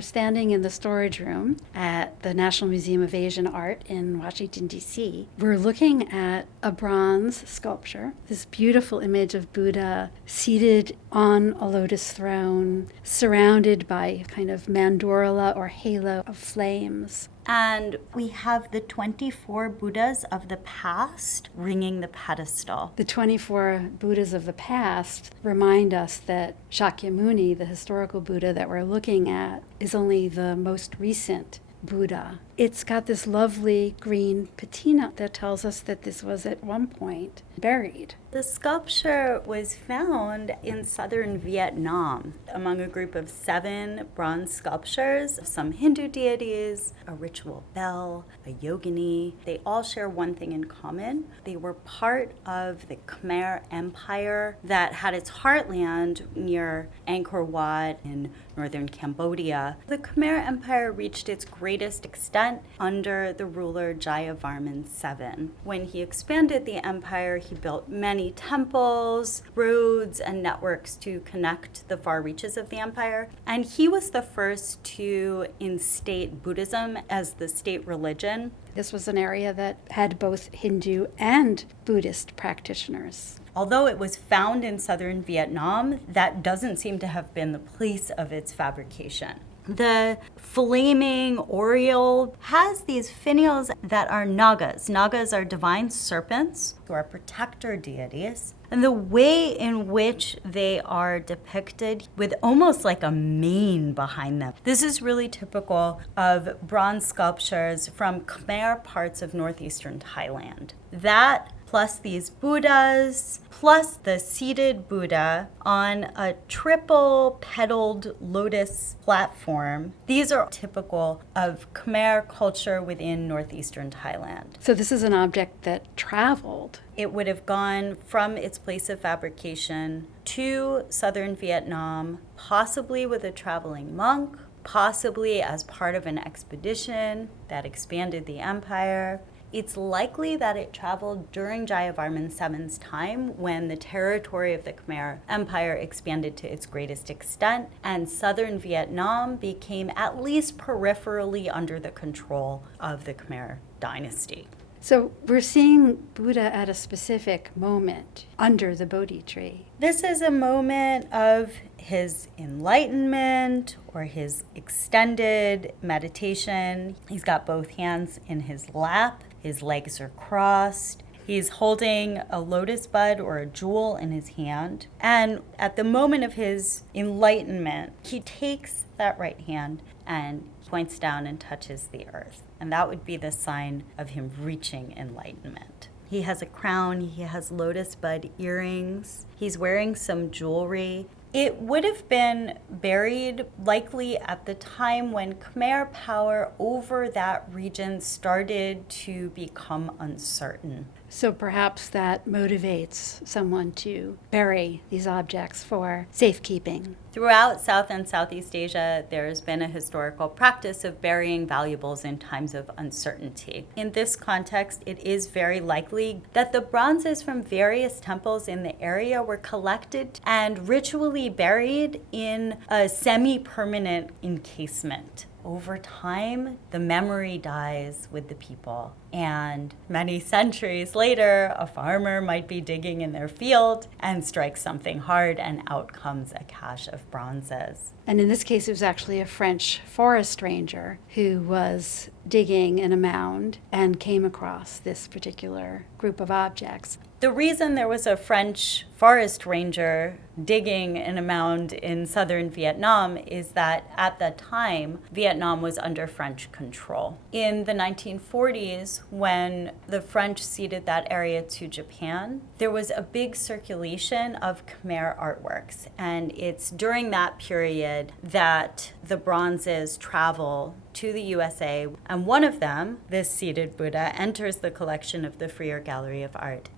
we're standing in the storage room at the National Museum of Asian Art in Washington, D.C. We're looking at a bronze sculpture, this beautiful image of Buddha seated on a lotus throne, surrounded by kind of mandorla or halo of flames. And we have the 24 Buddhas of the past ringing the pedestal. The 24 Buddhas of the past remind us that Shakyamuni, the historical Buddha that we're looking at, is only the most recent Buddha. It's got this lovely green patina that tells us that this was at one point buried. The sculpture was found in southern Vietnam among a group of 7 bronze sculptures, some Hindu deities, a ritual bell, a yogini. They all share one thing in common. They were part of the Khmer Empire that had its heartland near Angkor Wat in northern Cambodia. The Khmer Empire reached its greatest extent under the ruler Jayavarman VII. When he expanded the empire, he built many temples, roads, and networks to connect the far reaches of the empire. And he was the first to instate Buddhism as the state religion. This was an area that had both Hindu and Buddhist practitioners. Although it was found in southern Vietnam, that doesn't seem to have been the place of its fabrication. The flaming oriole has these finials that are nagas. Nagas are divine serpents who are protector deities. And the way in which they are depicted with almost like a mane behind them. This is really typical of bronze sculptures from Khmer parts of northeastern Thailand. That plus these Buddhas, plus the seated Buddha on a triple petaled lotus platform. These are typical of Khmer culture within northeastern Thailand. So this is an object that traveled. It would have gone from its place of fabrication to southern Vietnam, possibly with a traveling monk, possibly as part of an expedition that expanded the empire. It's likely that it traveled during Jayavarman VII's time when the territory of the Khmer Empire expanded to its greatest extent and southern Vietnam became at least peripherally under the control of the Khmer dynasty. So we're seeing Buddha at a specific moment under the Bodhi tree. This is a moment of his enlightenment or his extended meditation. He's got both hands in his lap. His legs are crossed. He's holding a lotus bud or a jewel in his hand. And at the moment of his enlightenment, he takes that right hand and points down and touches the earth. And that would be the sign of him reaching enlightenment. He has a crown, he has lotus bud earrings, he's wearing some jewelry. It would have been buried likely at the time when Khmer power over that region started to become uncertain. So perhaps that motivates someone to bury these objects for safekeeping. Throughout South and Southeast Asia, there has been a historical practice of burying valuables in times of uncertainty. In this context, it is very likely that the bronzes from various temples in the area were collected and ritually buried in a semi-permanent encasement. Over time, the memory dies with the people. And many centuries later, a farmer might be digging in their field and strikes something hard, and out comes a cache of bronzes. And in this case, it was actually a French forest ranger who was digging in a mound and came across this particular group of objects. The reason there was a French forest ranger digging in a mound in southern Vietnam is that at the time, Vietnam was under French control. In the 1940s, when the French ceded that area to Japan, there was a big circulation of Khmer artworks. And it's during that period that the bronzes travel to the USA. And one of them, this seated Buddha, enters the collection of the Freer Gallery of Art